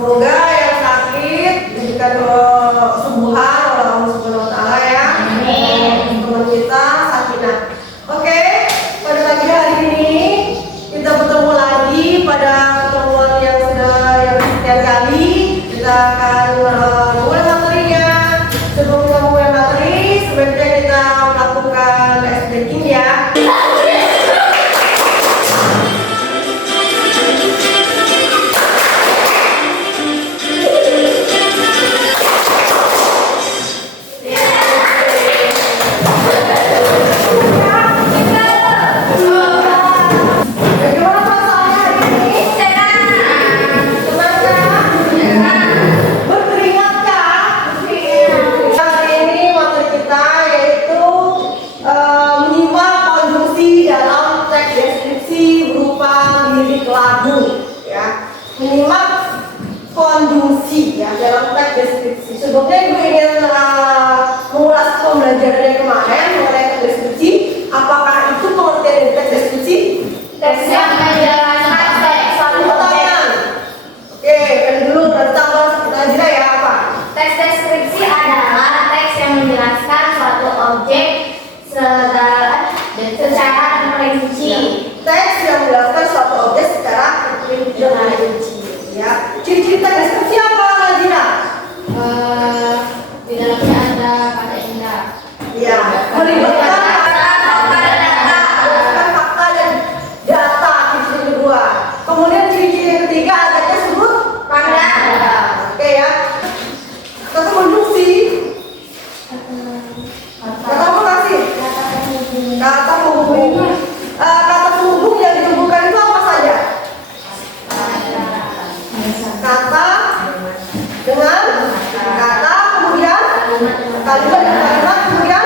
Semoga yang sakit diberikan kesembuhan oleh Allah Subhanahu wa taala ya. Amin. Teman kita sakinah. Oke, pada pagi hari ini kita bertemu lagi pada pertemuan yang sudah sekian kali. Kita akan mulai materinya. Sebelum kita mulai materi, sebaiknya kita melakukan ice breaking ya. Menyimak konjungsi ya dalam teks deskripsi. Sebelumnya Ibu ingin mengulas pembelajaran yang kemarin mengenai teks deskripsi. Apakah itu pengertian dari teks deskripsi? Teks yang menjelaskan teks. Satu pertanyaan. Oke, kan dulu berarti tambah Najira ya apa? Teks deskripsi adalah teks yang menjelaskan suatu objek secara terperinci. Teks yang menjelaskan suatu objek secara terperinci. Ya, ciri-ciri teks deskripsi apa Najira? Di dalamnya ada kata indah. Ya, melibatkan fakta dan data. Ciri kedua. Kemudian ciri-ciri yang ketiga adanya sebut pada. Oke ya. Kata konjungsi. Kata apa kasih? Kata penghubung. Kata penghubung yang dihubungkan itu apa saja? Kata dengan kata, kemudian kalimat dengan kalimat, kemudian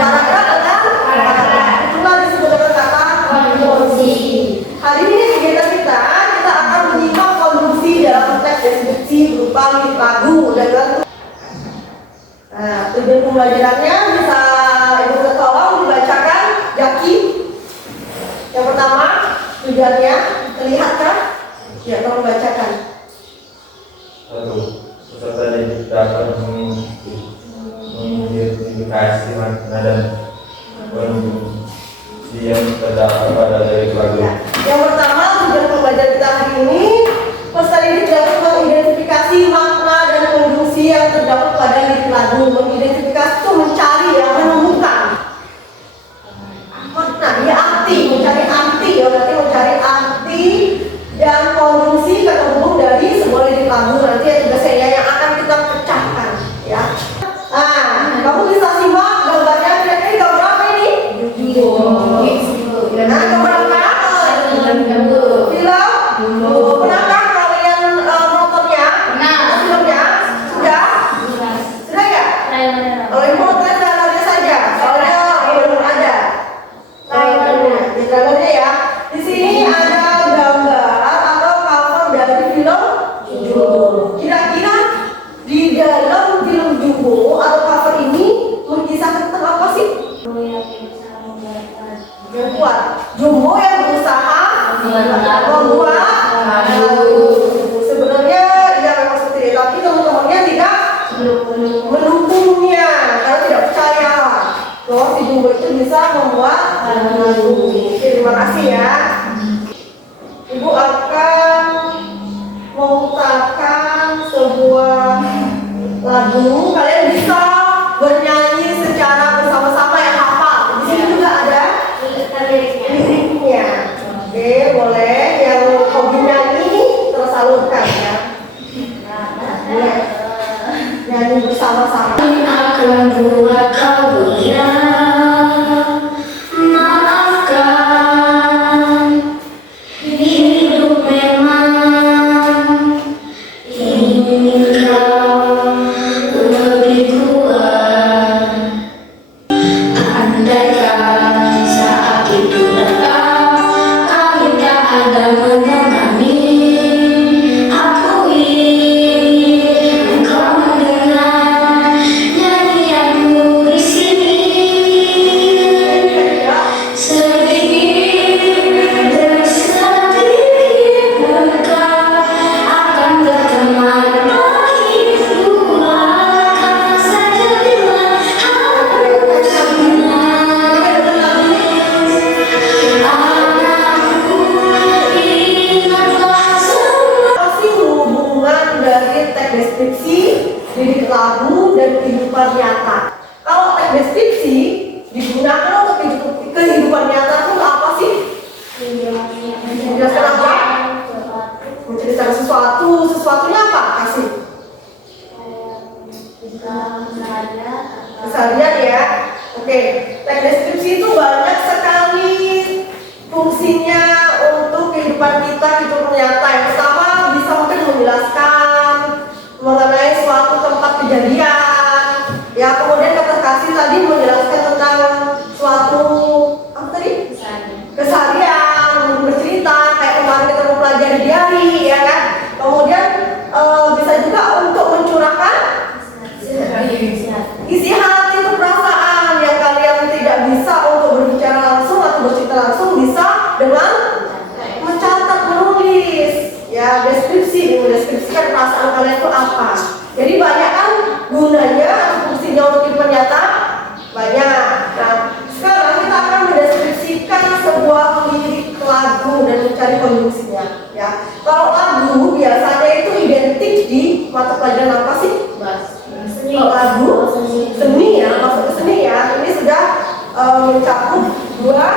paragraf dengan paragraf. Itulah disebut dengan kata konjungsi. Hari ini kegiatan kita akan menyimak konjungsi dalam teks deskripsi berupa lagu dan lagu. Nah, tujuan pembelajarannya bisa Ibu tolong dibacakan, Jaki. Yang pertama, tujuannya terlihat kan? Ya, tolong bacakan. Peserta dapat mengidentifikasi makna dan konjungsi yang terdapat pada lirik lagu. Ya. Yang pertama, tujuan pembelajaran kita hari ini, peserta didik dapat mengidentifikasi makna dan konjungsi yang terdapat pada lirik lagu. Mengidentifikasi itu mencari ya, menemukan. Nah, dia arti, mencari arti ya, berarti mencari arti dan konjungsi terhubung dari sebuah lirik lagu. Nanti ya tugasnya yang akan kita pecahkan ya. Nah, kamu bisa simak gambarnya. Kira-kira gambar apa ini? Nah, gambar apa? Film? Pernahkah kalian nontonnya? Atau filmnya? Sudah? Sudah ya? Kalau ibu nontonnya trailernya saja, soalnya belum ada trailernya. Di trailernya ya. Di sini ada gambar atau cover dari film Jumbo. Kira-kira di dalam film Jumbo atau cover ini mengisahkan tentang apa sih? Yang kuat. Jumbo yang berusaha membuat sebenarnya ya memang seperti itu, tapi teman-temannya tidak mendukungnya karena tidak percaya bahwa si Jumbo itu bisa membuat lagu. Terima kasih ya. Ibu akan memutarkan sebuah lagu. Kalian bisa bernyanyi secara bersama-sama yang hafal. Di sini juga ada liriknya. Oke, boleh. Yang hobi nyanyi tersalurkan ya. Boleh. Nyanyi bersama-sama. Akan buat kau maafkan. Hidup memang ingin kau lebih kuat. dari teks deskripsi, lirik lagu, dan kehidupan nyata. Kalau teks deskripsi digunakan untuk kehidupan nyata itu apa sih? Menjelaskan apa? Menceritakan sesuatu. Sesuatunya apa? Kasih. Keseharian ya. Oke, teks deskripsi itu banyak sekali fungsinya untuk kehidupan kita, kehidupan nyata. Yang pertama bisa mungkin menjelaskan mengenai suatu tempat kejadian. Ya, kemudian kata kasih tadi menjelaskan tentang suatu apa tadi? Keseharian, bercerita kayak kemarin kita mempelajari diari, ya kan? Kemudian bisa juga untuk mencurahkan isi hati itu perasaan yang kalian tidak bisa untuk berbicara langsung atau bercerita langsung, bisa dengan mencatat, menulis, ya deskripsi, mendeskripsikan perasaan kalian itu apa. Jadi banyak kan gunanya atau fungsinya untuk kehidupan nyata, banyak. Nah, sekarang kita akan mendeskripsikan sebuah lirik lagu dan mencari konjungsinya. Ya, kalau lagu biasanya itu identik di mata pelajaran apa sih? Lagu, seni ya, masuk ke seni ya. Ini sudah mencakup dua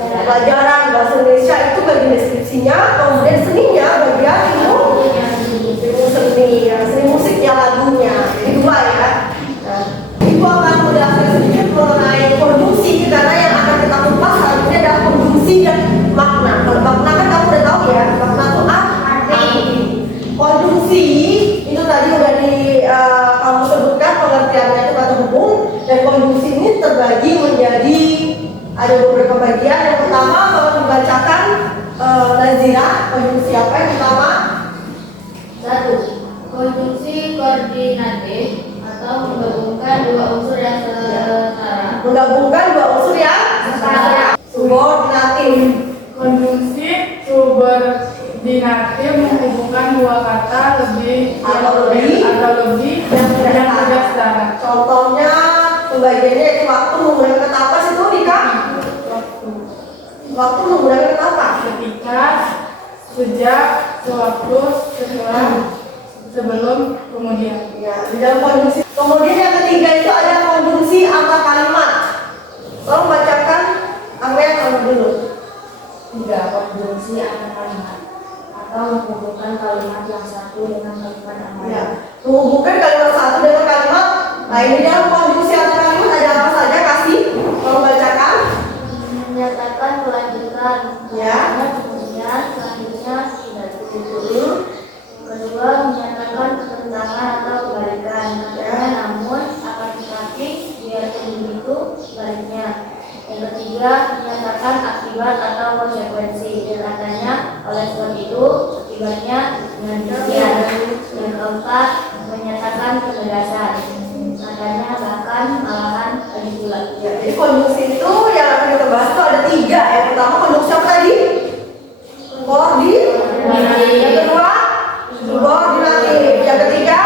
pelajaran. Bahasa Indonesia itu bagian deskripsinya, kemudian seninya bagian ilmu seni, ya, seni musiknya, lagunya. Jadi dua ya. Nah, Ibu akan menjelaskan sedikit mengenai konjungsi, karena yang akan kita kupas hari ini adalah konjungsi dan makna. Kalau makna kan kamu udah tahu ya, makna itu arti. Konjungsi itu tadi udah kamu sebutkan pengertiannya itu kata hubung, dan konjungsi ini terbagi menjadi ada beberapa bagian. Yang pertama kalau dibacakan Nazira, konjungsi apa yang pertama? 1. Konjungsi koordinatif atau menggabungkan dua unsur yang setara. Menggabungkan dua unsur yang setara. Subordinatif. Konjungsi subordinatif menghubungkan dua kata lebih Atau lebih yang tidak setara. Contohnya pembagiannya itu waktu menggunakan kata apa sih itu Dika? Waktu menggunakan kata apa? Ketika, sejak, sewaktu, setelah, sebelum, kemudian. Ya, di dalam konjungsi. Kemudian yang ketiga itu ada konjungsi antar kalimat. Tolong bacakan Amelia kamu dulu. 3. Konjungsi antar kalimat atau menghubungkan kalimat yang satu dengan kalimat yang lain. Ya, menghubungkan kalimat satu dengan kalimat lain. Di dalam konjungsi antar kalimat ada apa saja? Kasih. Tolong bacakan. Menyatakan kelanjutan. Ya. Kemudian selanjutnya tidak dulu. Kedua, menyatakan ketentangan atau kebalikan. Katanya namun akan tetapi biarpun begitu sebaliknya. Yang ketiga, menyatakan akibat atau konsekuensi. Dan katanya oleh sebab itu akibatnya dengan demikian. Yang keempat, menyatakan ketegasan. Katanya bahkan malahan lagi pula. Ya, jadi konjungsi itu yang akan kita bahas itu ada 3. Yang pertama konjungsi apa tadi? Koordinatif. Yang kedua subordinatif. Yang ketiga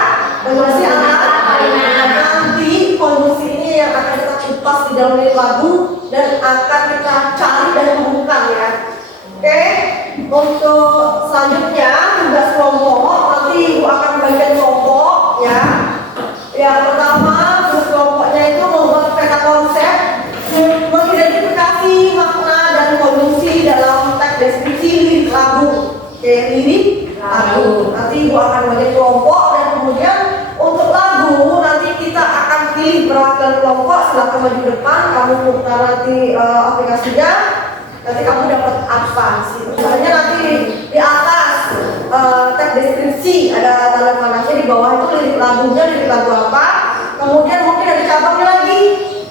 konjungsi antar kalimat. Nanti konjungsi ini yang akan kita kupas di dalam lirik lagu dan akan kita cari dan hubungkan ya. Oke, untuk selanjutnya tugas kelompok nanti Ibu akan bagian kelompok ya. Yang pertama tugas kelompoknya itu membuat peta konsep, mengidentifikasi makna dan konjungsi dalam teks deskripsi lirik lagu. Oke, lirik lagu. Nanti Ibu akan bagian kelompok dan kemudian untuk lagu nanti kita akan pilih perwakilan kelompok. Silahkan maju depan, kamu buka nanti aplikasinya. Nanti kamu dapat apa sih? Misalnya nanti di atas teks deskripsi ada tanda panahnya, di bawah itu lirik lagunya, lirik lagu apa. Kemudian mungkin ada cabangnya lagi.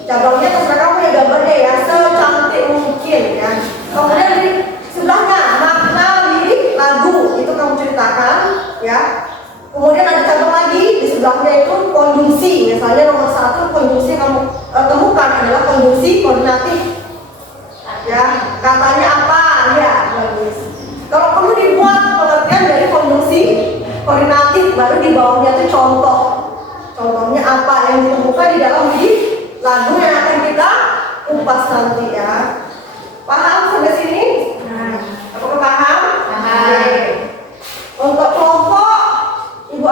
Cabangnya terserah kamu ya, gambarnya ya secantik mungkin ya. Kemudian di sebelahnya makna lirik lagu itu kamu ceritakan ya. Kemudian ada cabang lagi di sebelahnya itu konjungsi. Misalnya nomor 1 konjungsi yang kamu temukan adalah konjungsi koordinatif. Ya, katanya apa? Ya, bagus. Kalau perlu dibuat pengertian dari konjungsi koordinatif, baru di bawahnya itu contoh. Contohnya apa yang ditemukan di dalam lagu yang akan kita kupas nanti ya. Paham sampai sini? Apakah paham? Oke. Untuk kelompok, Ibu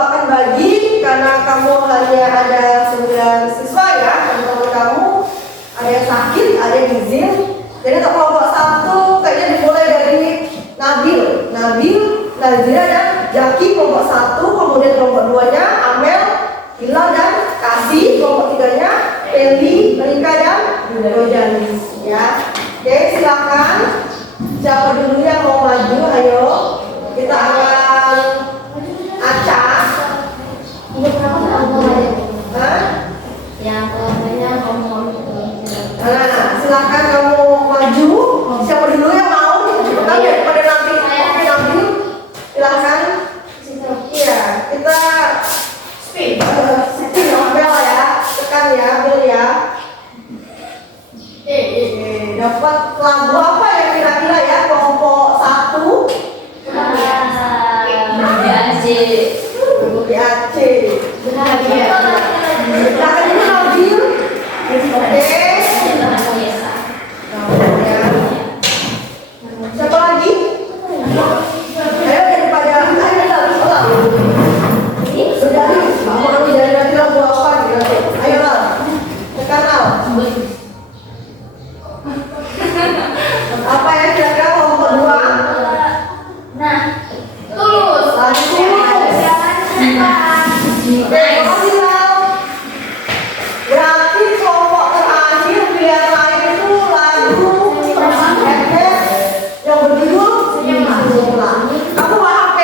kamu hanya ada 9 siswa ya, teman-teman kamu ada yang sakit, ada yang izin. Jadi untuk kelompok 1 kayaknya dimulai dari Nabil, Nazira dan Jaki kelompok 1, kemudian kelompok 2-nya Amel, Hilal dan Kasih, kelompok 3-nya Eli, Rika dan Rojani ya. Oke, silakan. Siapa dulu yang mau maju? Ayo. Kita akan acak. Hah? Yang kelompoknya ngomong. Nah, silakan kamu maju. Siapa dulu yang mau? Cepetan daripada nanti. Oke, nanti. Silakan. Iya, kita spin Amel ya. Tekan ya, Amel ya. Dapat lagu apa ya kira-kira ya kelompok 1? Di Aceh. Silakan dulu Nabil. Oke. Siapa lagi? Ayo daripada sudah mau jadi lagu apa gitu. Ayo lah. Tekan Al. Apa ya kira-kira kelompok 2? Nah, tulus. Lagu. Makasih Al. Berarti kelompok terakhir pilihan lain itu lagu Head yang berjudul Semula. Kamu bawa HP?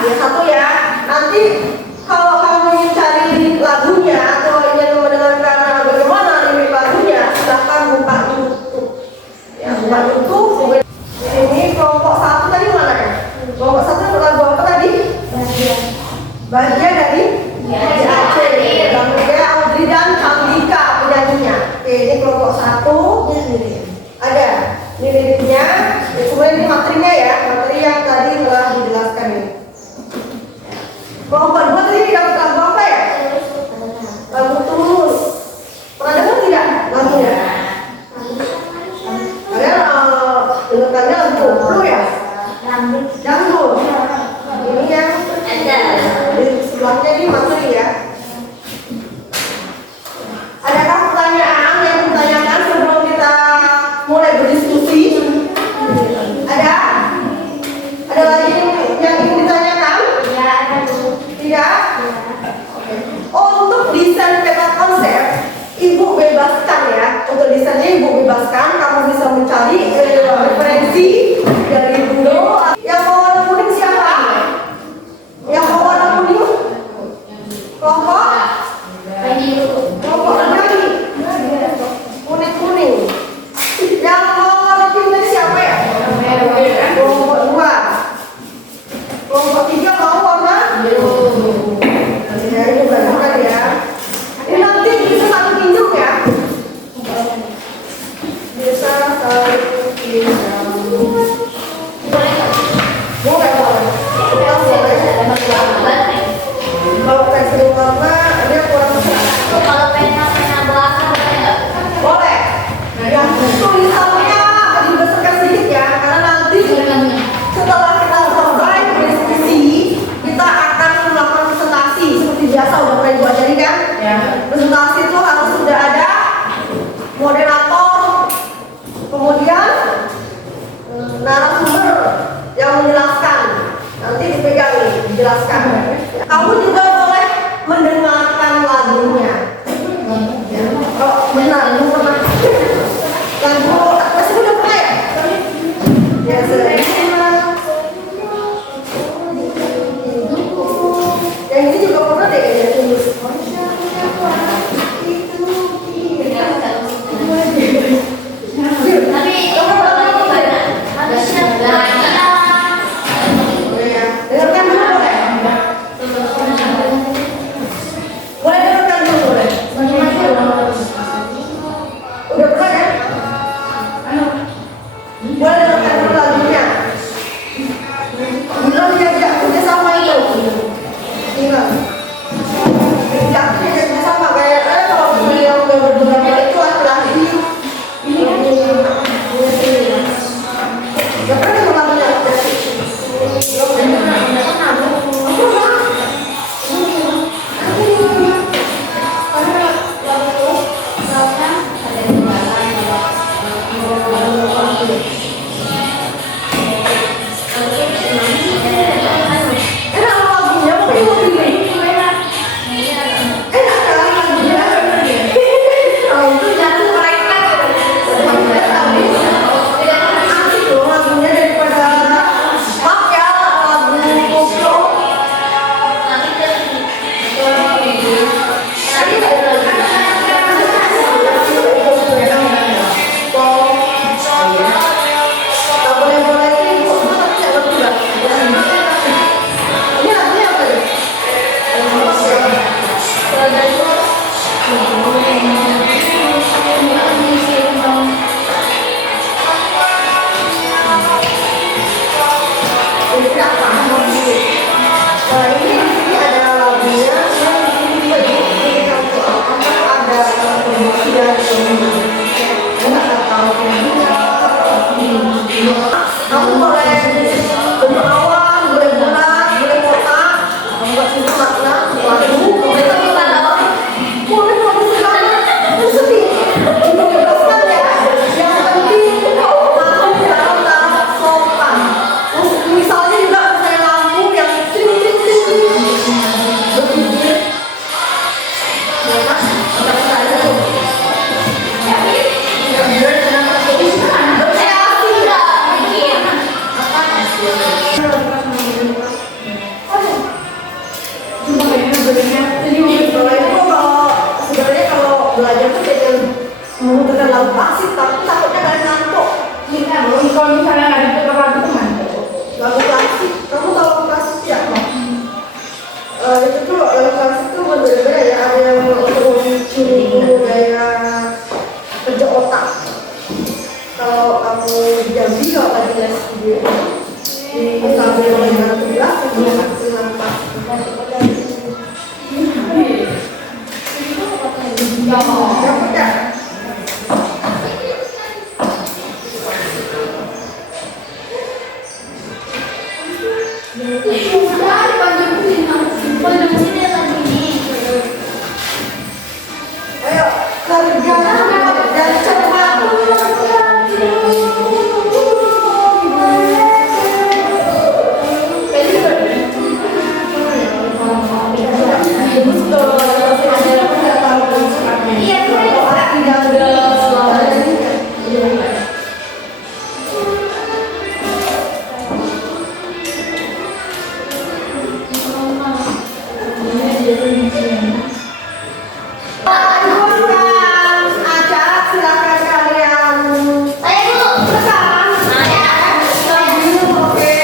Ya satu ya. Nanti kalau kamu ingin cari lagunya atau ingin mendengarkan bagaimana lirik lagunya, silahkan buka YouTube. Ya, buka YouTube. Ini kelompok 1 tadi mana ya? Kelompok 1 lagu apa tadi? Bagian dari Aceh. Kemudian Audrey dan Chandika penyanyinya. Oke, ini kelompok 1. Ada ini liriknya. Kemudian ini materinya ya, materi yang tadi telah dijelaskan ini. Kelompok 2 tadi dapat lagu apa ya? Lagu Tulus. Pernah dengar tidak lagunya? Kalian dengarkannya lagu koplo ya? Jambul. Ini yang di sebelahnya ini materi ya. Adakah pertanyaan yang ditanyakan sebelum kita mulai berdiskusi? Ada? Ada lagi yang ingin ditanyakan? Tidak? Oh, untuk desain peta konsep, Ibu bebaskan ya. Untuk desainnya Ibu bebaskan. Kamu bisa mencari referensi dari dulu. Yang mau warna kuning siapa? Yang mau warna kuning? Kelompok? Kelompok Rani. Kuning-kuning. Yang mau warna pink tadi siapa ya? Kelompok 2. Kelompok 3 mau warna? Ya, ini bukan ya. Ini nanti bisa satu pinjam ya. Bisa satu pinjam. Boleh. Kalau pensil warna dia kurang besar. Kalau pena belakang Boleh. Yang tulisannya dibesarkan sedikit ya, karena nanti setelah kita selesai diskusi, kita akan melakukan presentasi seperti biasa udah pernah Ibu ajari kan? Ya. Presentasi itu harus sudah ada moderator, kemudian narasumber yang menjelaskan. Nanti dipegang nih, dijelaskan. Kamu juga boleh mendengarkan lagunya. Oh benar, belum pernah. Lagu pasti udah pernah ya? Ya sudah. Yang ini juga pernah deh kayaknya tulis. tapi itu lagi banyak harusnya Dengarkan dulu boleh? Boleh dengarkan dulu boleh? Udah pernah kan? Boleh dengarkan dulu lagunya. Belum diajak kerja sama itu. Tinggal. lagu klasik, tapi takutnya kalian ngantuk. Kalau misalnya nggak diputar lagu teman. Lagu klasik, kamu tahu lagu klasik ya? Itu tuh lagu klasik tuh berbeda ya, ada yang memicu gaya kerja otak. Kalau kamu di Jambi kalau lagi les video di sambil dengan tugas itu dengan klasik. Yang udah. Ayo kerja dan cepat. Acara silakan kalian. Oke.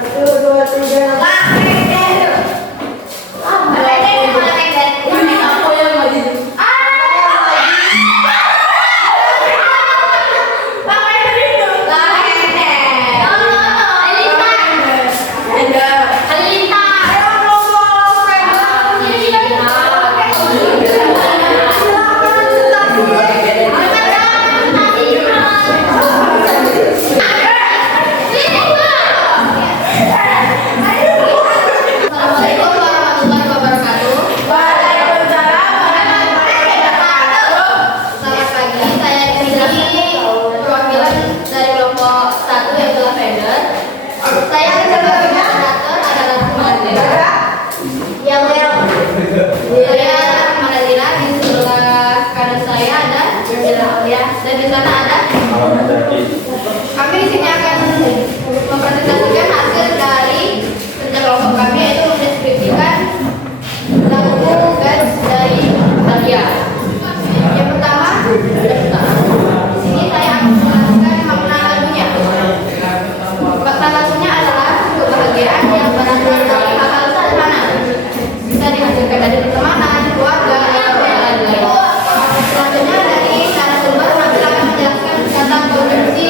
Satu, dua, tiga. Assalamualaikum warahmatullahi wabarakatuh. Selamat pagi, saya di sini perwakilan dari kelompok 1 yang telah vendor. Saya sebagai moderator adalah Mandira. Yang saya Mandira, di sebelah kanan saya ada Jela Aulia dan di sana ada. Kami di sini akan mempresentasikan hasil dari kerja kelompok kami, yaitu mendeskripsikan lagu Guns dari Italia. Yang pertama, di sini saya akan menjelaskan makna lagunya. Makna lagunya adalah kebahagiaan yang berasal dari hal-hal sederhana, bisa dihasilkan dari pertemanan, keluarga, atau yang lain-lain. Selanjutnya dari narasumber kami akan menjelaskan tentang konsumsi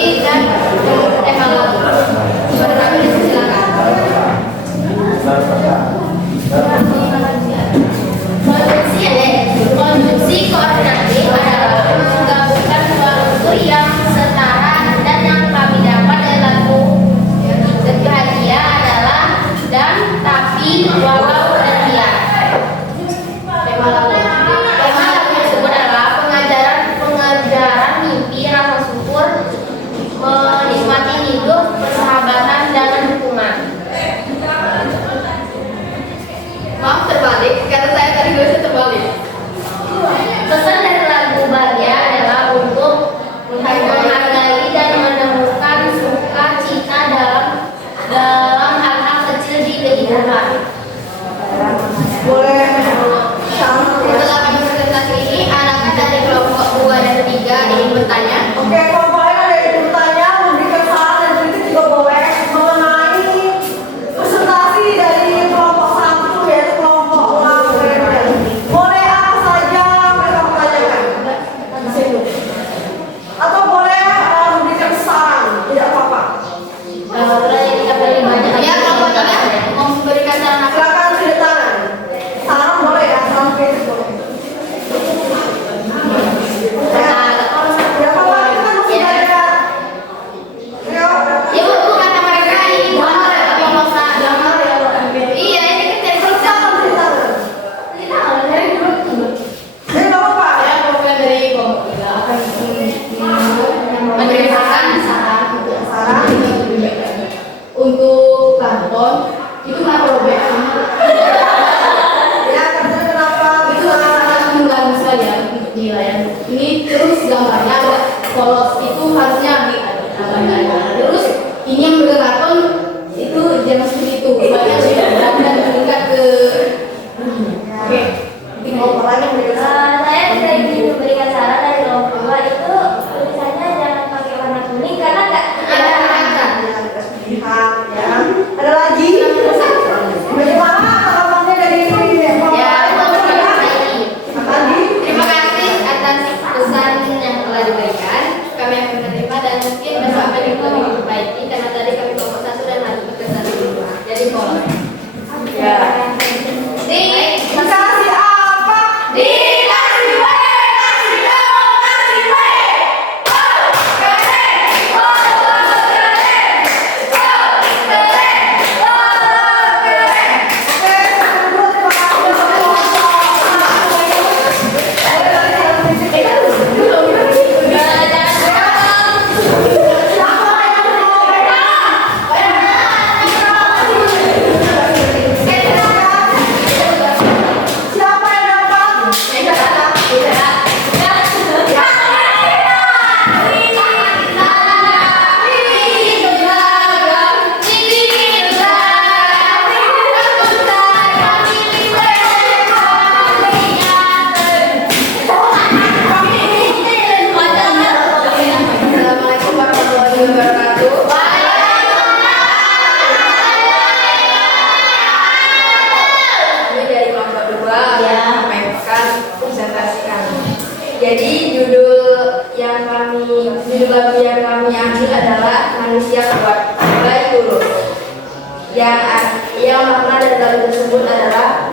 yang makna dari lagu tersebut adalah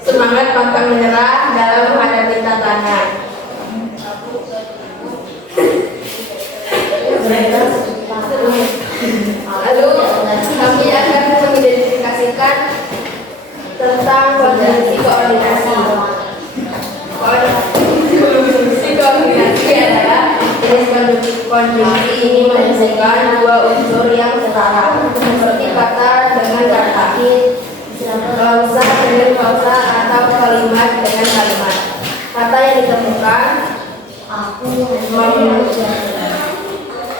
semangat pantang menyerah dalam menghadapi tantangan. Lalu kami akan mengidentifikasikan tentang kondisi koordinasi. Koordinasi adalah jenis konjungsi ini menunjukkan dua unsur yang setara, seperti kata dengan kata, klausa dengan klausa, atau kalimat dengan kalimat. Kata yang ditemukan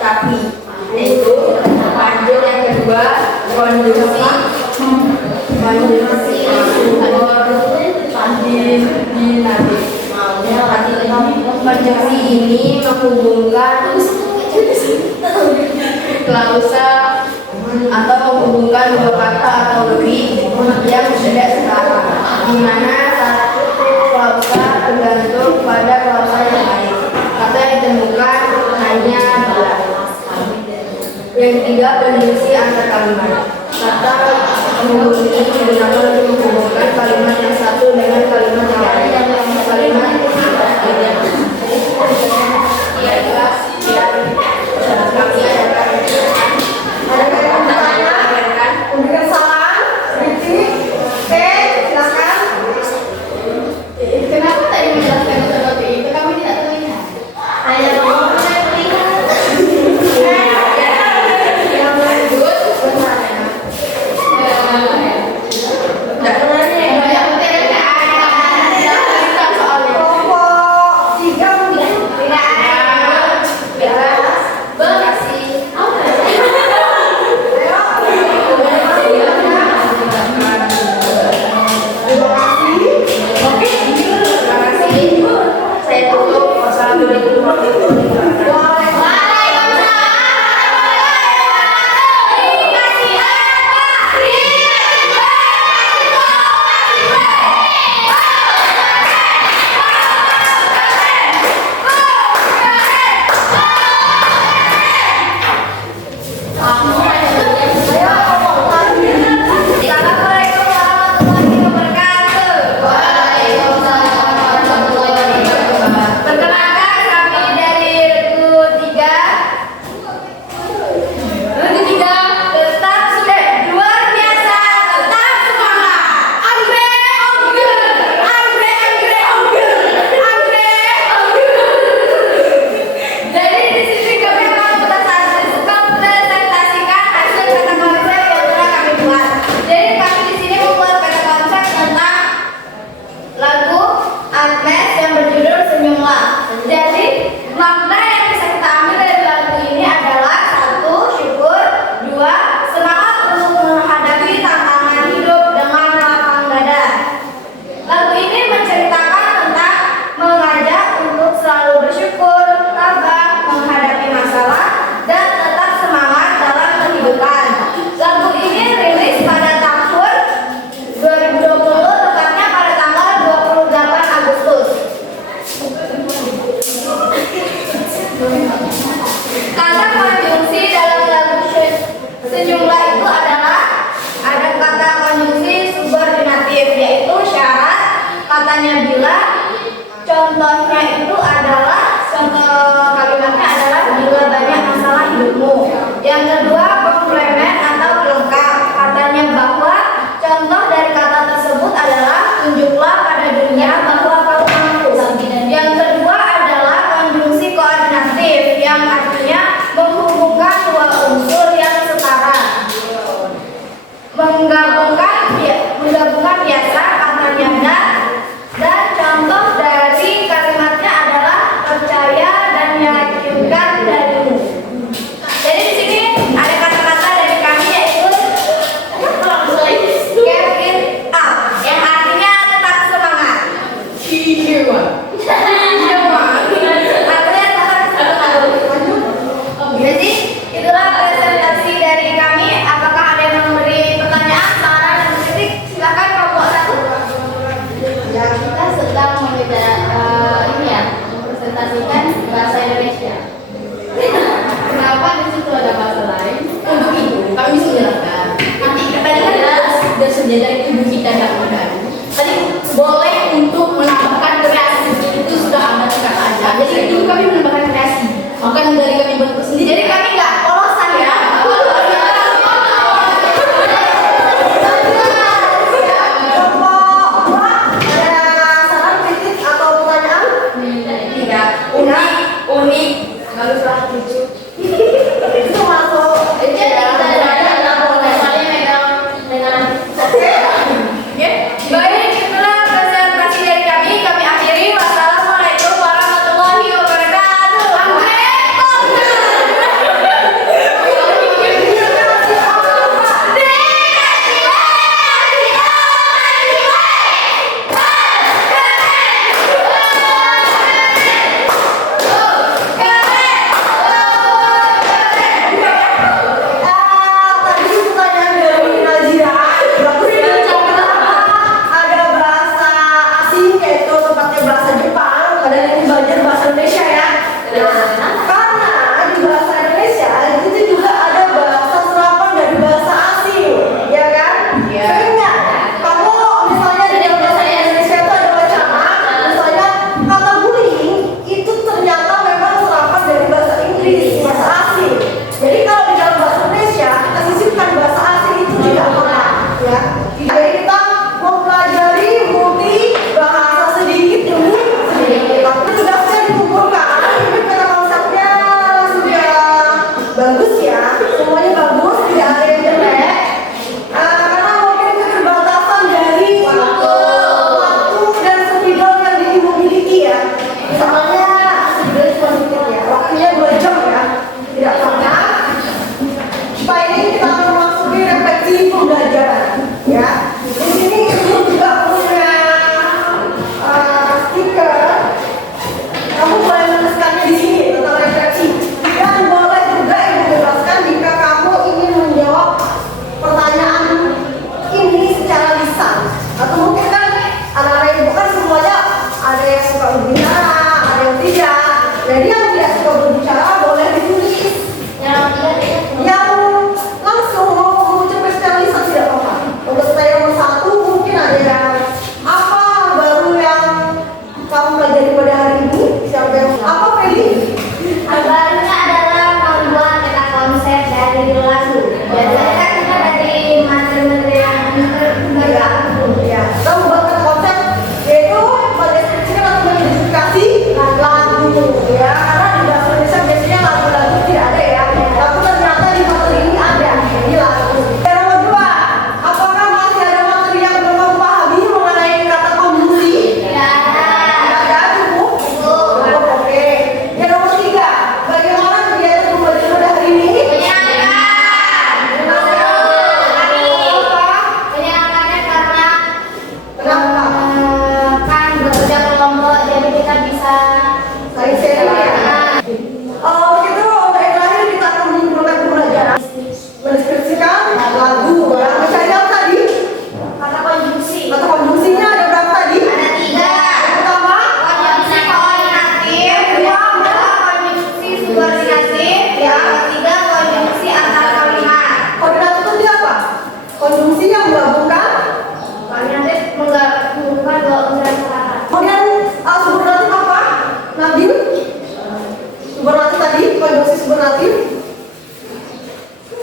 tapi, yaitu lanjut yang kedua konjungsi subordinatif. Konjungsi ini menghubungkan klausa atau menghubungkan dua kata atau lebih yang tidak setara, di mana satu klausa tergantung pada klausa yang lain. Kata yang ditemukan hanya dua. Yang ketiga, konjungsi antar kalimat. Kata penghubung ini digunakan untuk menghubungkan kalimat yang satu dengan kalimat yang lain. Kalimat kami Memberikan saran, kritik, silakan. Kenapa tadi menjelaskan seperti itu? Kami tidak terlihat. Hanya saya terlihat. Yang lanjut, Kelompok 3 mungkin. Saya tutup. Wassalamualaikum warahmatullahi wabarakatuh. Assalamualaikum warahmatullahi wabarakatuh. Waalaikumsalam warahmatullahi wabarakatuh. Perkenalkan, kami dari Regu 3. Tetap sudah luar biasa, tetap semangat. Anggrek onggul, anggrek onggul, anggrek onggul. Jadi di sini kami akan mempresentasikan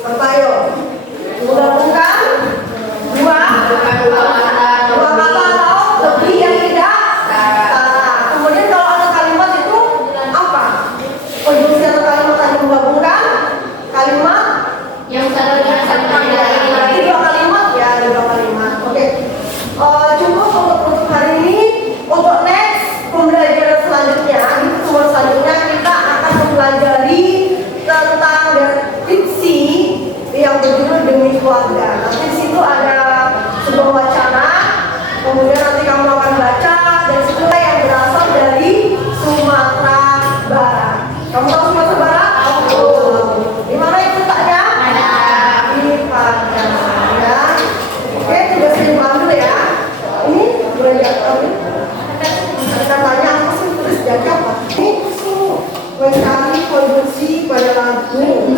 Apa ayo? Menggabungkan dua kata atau lebih yang tidak setara. Kemudian kalau ada kalimat itu apa? Konjungsi atau kalimat yang menggabungkan kalimat Yang satu dengan kalimat yang lain. dua kalimat ya, dua kalimat. Oke. Cukup untuk hari ini. Untuk next pembelajaran selanjutnya, di pertemuan selanjutnya kita akan mempelajari tentang diksi yang berjudul Demi Keluarga. Nanti di situ ada sebuah wacana, kemudian nanti kamu akan baca dan situ yang berasal dari Sumatera Barat. Kamu tahu Sumatera Barat? Di mana itu letaknya? Di Padang. Ya. Oke, tugas lingkungan dulu ya. Ini belajar kamu. Katanya apa sih tulis jadi apa? Ini mencari konjungsi pada lagu.